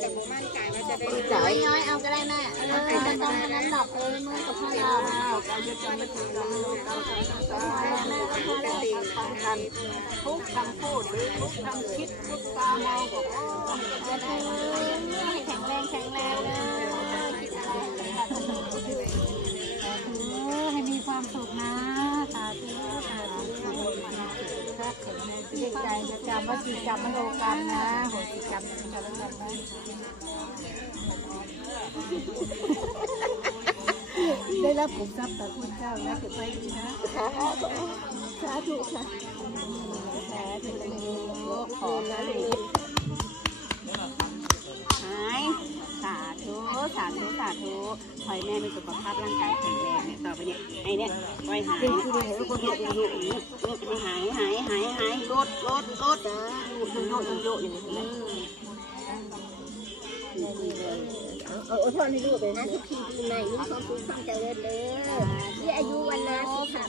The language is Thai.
แต่ผมมั่นใจว่าจะได้ จ่ายน้อยเอาก็ได้แม่ไม่ต้องอันนั้นดอกเลยมือกับพ่อเราการจะจอยมาถึงเราแม่ก็พอแล้วฟังกันทุกคำพูดหรือทุกคำคิดทุกตามองบอกจะได้ให้แข็งแรงแข็งแรงเลยคิดอะไรให้มีความสุขนะสาธุสาธุดีใจจะจำว่าจิตจำมโนกรรมนะโหจิตจำจำแล้วกันนะได้รับผลทรัพย์จากคุณเจ้าแล้วเก็บไว้ดีนะสาธุค่ะสาธุขอเลยหายสาธุสาธุสาธุขอให้แม่มีสุขภาพร่างกายแข็งแรงเนี่ยต่อไปเนี่ยไอ้เนี่ยไว้หายคนเดียวอยู่อย่างนี้หายลดโยอย่างนี้เอาทอนให้ลูกเลยนะทุกทีปีใหม่ลูกความสุขความเจริญเลยที่อายุวันนะสุขภา